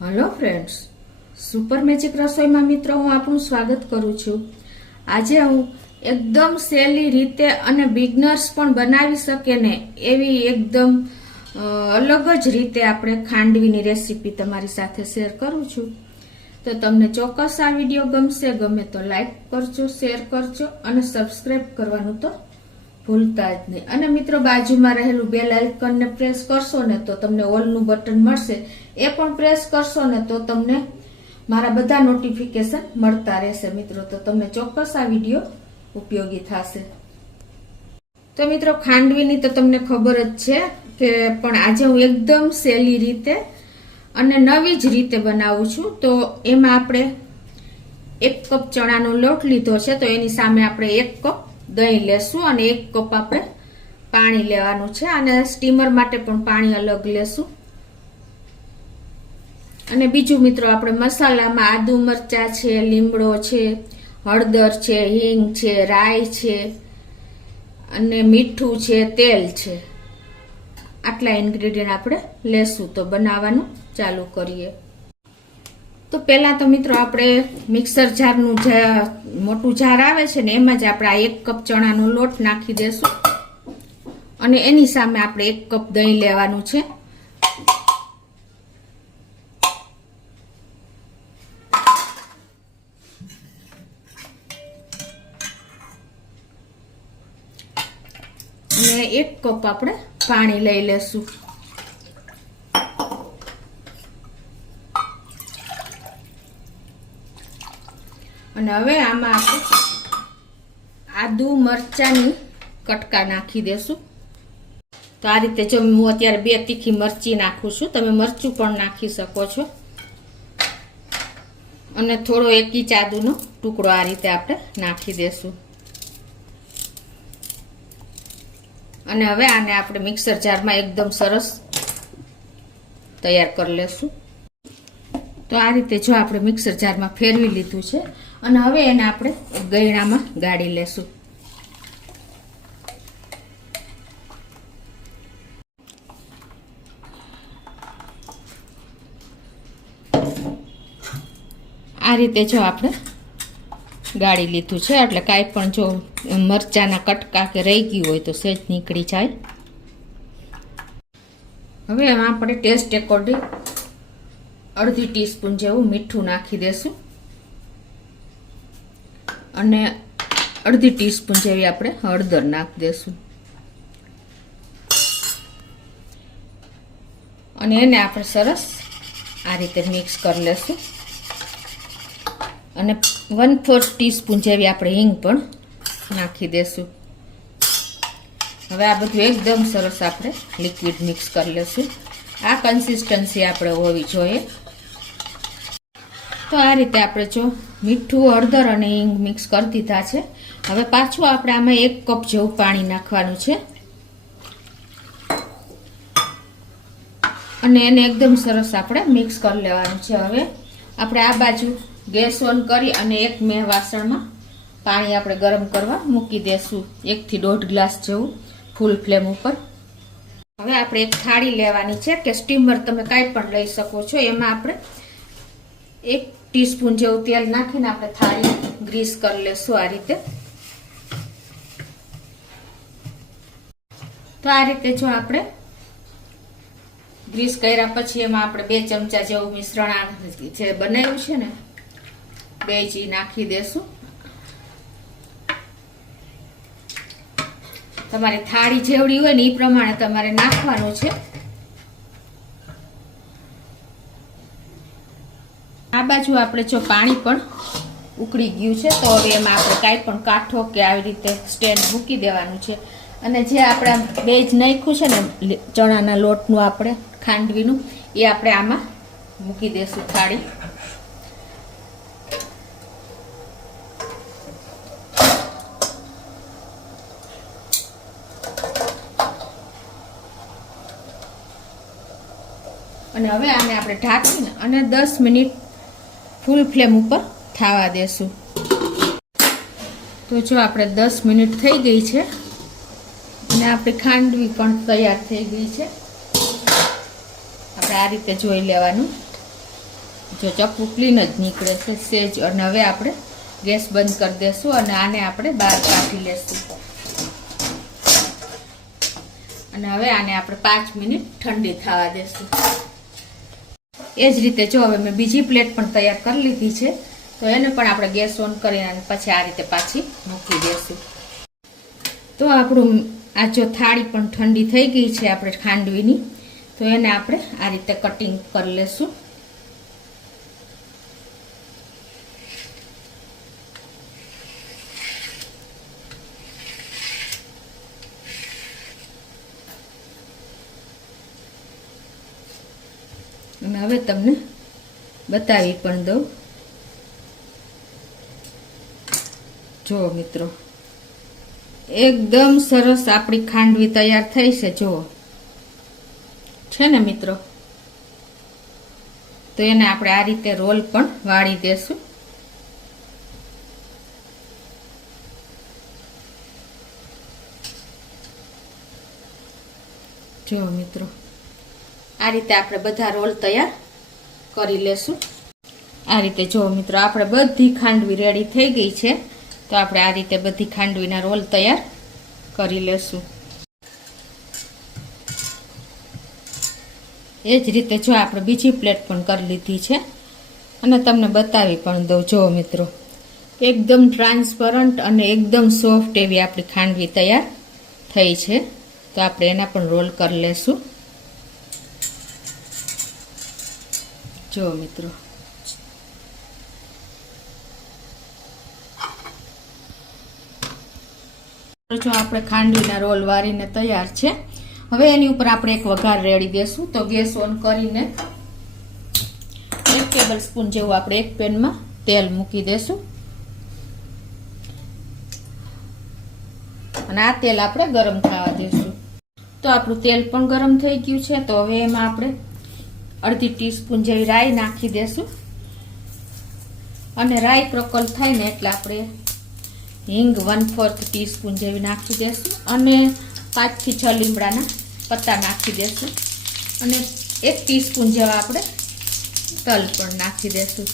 Hello friends, super magic રસોઈમાં મિત્રો હું આપનું સ્વાગત કરું છું। આજે હું એકદમ સહેલી રીતે અને બિગનર્સ પણ બનાવી શકે ને એવી એકદમ અલગ જ રીતે આપણે ખાંડવીની રેસીપી તમારી સાથે શેર કરું છું। તો તમને ચોક્કસ આ વિડીયો ગમે તો લાઈક કરજો, શેર કરજો અને સબસ્ક્રાઇબ કરવાનું તો ભૂલતા જ નહીં। અને મિત્રો બાજુમાં રહેલું બેલ આઇકનને પ્રેસ કરશો ને તો તમને ઓલનું બટન મળશે, એ પણ પ્રેસ કરશો ને તો તમને મારા બધા નોટિફિકેશન મળતા રહેશે મિત્રો। તો તમને ચોક્કસ આ વિડીયો ઉપયોગી થશે। તો મિત્રો ખાંડવીની તો તમને ખબર જ છે કે પણ આજે હું એકદમ સહેલી રીતે અને નવી જ રીતે બનાવું છું। તો એમાં આપણે 1 કપ ચણાનો લોટ લીધો છે, તો એની સામે આપણે 1 કપ દહીં લેશું અને 1 કપ આપણે પાણી લેવાનું છે અને સ્ટીમર માટે પણ પાણી અલગ લેશું। અને બીજું મિત્રો આપણે મસાલામાં આદુ મરચા છે, લીમડો છે, હળદર છે, હિંગ છે, રાઈ છે અને મીઠું છે, તેલ છે, આટલા ઇન્ગ્રેડિયન્ટ આપણે લેશું। તો બનાવવાનું ચાલુ કરીએ। તો પહેલા તો મિત્રો આપણે મિક્સર જારનું જે મોટું જાર આવે છે ને એમાં જ આપણે આ 1 કપ ચણાનો લોટ નાખી દેશું અને એની સામે આપણે 1 કપ દહીં લેવાનું છે અને 1 કપ આપણે પાણી લઈ લેશું। અને હવે આમાં આપણે આદુ મરચાની કટકા નાખી દેશું। તો આ રીતે જો હું અત્યારે 2 તીખી મરચી નાખું છું, તમે મરચું પણ નાખી શકો છો। અને થોડો 1 ઇંચ આદુનો ટુકડો આ રીતે આપણે નાખી દેશું। અને હવે આને આપણે મિક્સર જારમાં એકદમ સરસ તૈયાર કરી લેશું। તો આ રીતે જો આપણે મિક્સર જારમાં ફેરવી લીધું છે અને હવે એને આપણે ગળણામાં ગાળી લેશું। આ રીતે જો આપણે ગાળી લીધું છે એટલે કાંઈ પણ જો મરચાના કટકા કે રહી ગયું હોય તો સહેજ નીકળી જાય। હવે એમાં આપણે ટેસ્ટ એકોર્ડિંગ અડધી ટીસ્પૂન જેવું મીઠું નાખી દેશું અને અડધી ટીસ્પૂન જેવી આપણે હળદર નાખી દેશું અને એને આપણે સરસ આ રીતે મિક્સ કરી લેશું। અને 1/4 ટીસ્પૂન જેવી આપણે હિંગ પણ નાખી દેશું। હવે આ બધું એકદમ સરસ આપણે લિક્વિડ મિક્સ કરી લેશું। આ કન્સિસ્ટન્સી આપણે હોવી જોઈએ। તો આ રીતે આપણે જો મીઠું, હળદર અને હિંગ મિક્સ કરી દીધા છે। હવે પાછું આપણે આમાં 1 કપ જેવું પાણી નાખવાનું છે અને એને એકદમ સરસ આપણે મિક્સ કરી લેવાનું છે। હવે આપણે આ બાજુ ગેસ ઓન કરી અને એક મેં વાસણમાં પાણી આપણે ગરમ કરવા મૂકી દેશું, 1 થી 1.5 ગ્લાસ જેવું ફૂલ ફ્લેમ ઉપર। હવે આપણે એક થાળી લેવાની છે કે સ્ટીમર તમે કાંઈ પણ લઈ શકો છો, એમાં આપણે 1 ટીસ્પૂન જેવું તેલ નાખીને આપણે થાળી ગ્રીસ કરી લેશું આ રીતે। તો આ રીતે જો આપણે ગ્રીસ કર્યા પછી એમાં આપણે 2 ચમચા જેવું મિશ્રણ જે બનાવ્યું છે ને 2 નાખી દેશું। તમારી થાળી જેવડી હોય ને એ પ્રમાણે તમારે નાખવાનું છે। આ બાજુ આપણે જો પાણી પણ ઉકળી ગયું છે તો હવે એમાં આપણે કાંઈ પણ કાઠો કે આવી રીતે સ્ટેન્ડ મૂકી દેવાનું છે અને જે આપણે બેજ નાખ્યું છે ને ચણાના લોટનું આપણે ખાંડવીનું એ આપણે આમાં મૂકી દેશું થાળી। અને હવે આને આપણે ઢાંકીને અને 10 મિનિટ ફૂલ ફ્લેમ ઉપર થવા દેશું। તો જો આપણે 10 મિનિટ થઈ ગઈ છે અને આપણી ખાંડવી પણ તૈયાર થઈ ગઈ છે। આપણે આ રીતે જોઈ લેવાનું। જો ચપ્પુ ક્લીન જ નીકળે છે સેજ. અને હવે આપણે ગેસ બંધ કરી દેશું અને આને આપણે બહાર કાઢી લેશું. અને હવે આને આપણે 5 મિનિટ ઠંડી થવા દેશું. એ જ રીતે જો હવે મેં બીજી પ્લેટ પણ તૈયાર કરી લીધી છે, તો એને પણ આપણે ગેસ ઓન કરીને અને પછી આ રીતે પાછી મૂકી દેશું. તો આપણું આ જો થાળી પણ ઠંડી થઈ ગઈ છે આપણે ખાંડવીની, તો એને આપણે આ રીતે કટિંગ કરી લેશું. અને હવે તમને બતાવી પણ દઉં. જો મિત્રો એકદમ સરસ આપણી ખાંડવી તૈયાર થઈ છે. જુઓ છે ને મિત્રો. તો એને આપણે આ રીતે રોલ પણ વાળી દેશું. જો મિત્રો આ રીતે આપણે બધા રોલ તૈયાર કરી લેશું. આ રીતે જો મિત્રો આપણે બધી ખાંડવી રેડી થઈ ગઈ છે, તો આપણે આ રીતે બધી ખાંડવીના રોલ તૈયાર કરી લેશું. એ જ રીતે જો આપણે બીજી પ્લેટ પણ કરી લીધી છે અને તમને બતાવી પણ દઉં. જો મિત્રો એકદમ ટ્રાન્સપરન્ટ અને એકદમ સોફ્ટ એવી આપણી ખાંડવી તૈયાર થઈ છે. તો આપણે એના પણ રોલ કરી લેશું. જો મિત્રો જો આપણે ખાંડવીના રોલ વાળીને તૈયાર છે. હવે એની ઉપર આપણે એક વઘાર રેડી દેશું. તો ગેસ ઓન કરીને 1 ટેબલ સ્પૂન જેવું આપણે એક પેનમાં તેલ મૂકી દેશું. અને આ તેલ આપણે ગરમ થવા દેશું. તો આપણું તેલ પણ ગરમ થઈ ગયું છે. તો હવે એમાં આપણે અડધી ટીસ્પૂન જેવી રાઈ નાખી દેશું. અને રાઈ ક્રકલ થાય ને એટલે આપણે હિંગ 1/4 ટીસ્પૂન જેવી નાખી દેશું. અને 5 થી 6 લીમડાના પત્તા નાખી દેશું. અને 1 ટીસ્પૂન જેવા આપણે તલ પણ નાખી દેશું.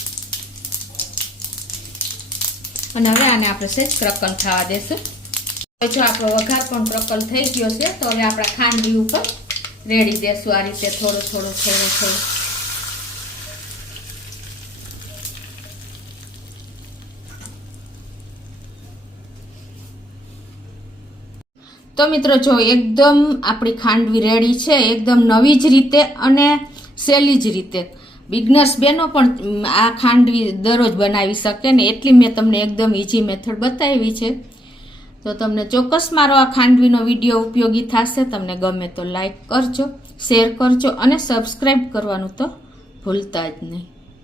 અને હવે આને આપણે સહેજ ક્રકલ થવા દેશું. જો આપણો વઘાર પણ ક્રકલ થઈ ગયો છે, તો હવે આપણા ખાંડવી ઉપર રેડી દેશું. આ રીતે થોડું થોડું થોડું થોડું. તો મિત્રો જો એકદમ આપણી ખાંડવી રેડી છે, એકદમ નવી જ રીતે અને સહેલી જ રીતે. બિગનર્સ બેનો પણ આ ખાંડવી દરરોજ બનાવી શકે ને, એટલી મેં તમને એકદમ ઇઝી મેથડ બતાવી છે. તો તમને ચોક્કસ મારો આ ખાંડવીનો વિડીયો ઉપયોગી થશે. તમને ગમે તો લાઈક કરજો, શેર કરજો અને સબસ્ક્રાઈબ કરવાનું તો ભૂલતા જ નહીં.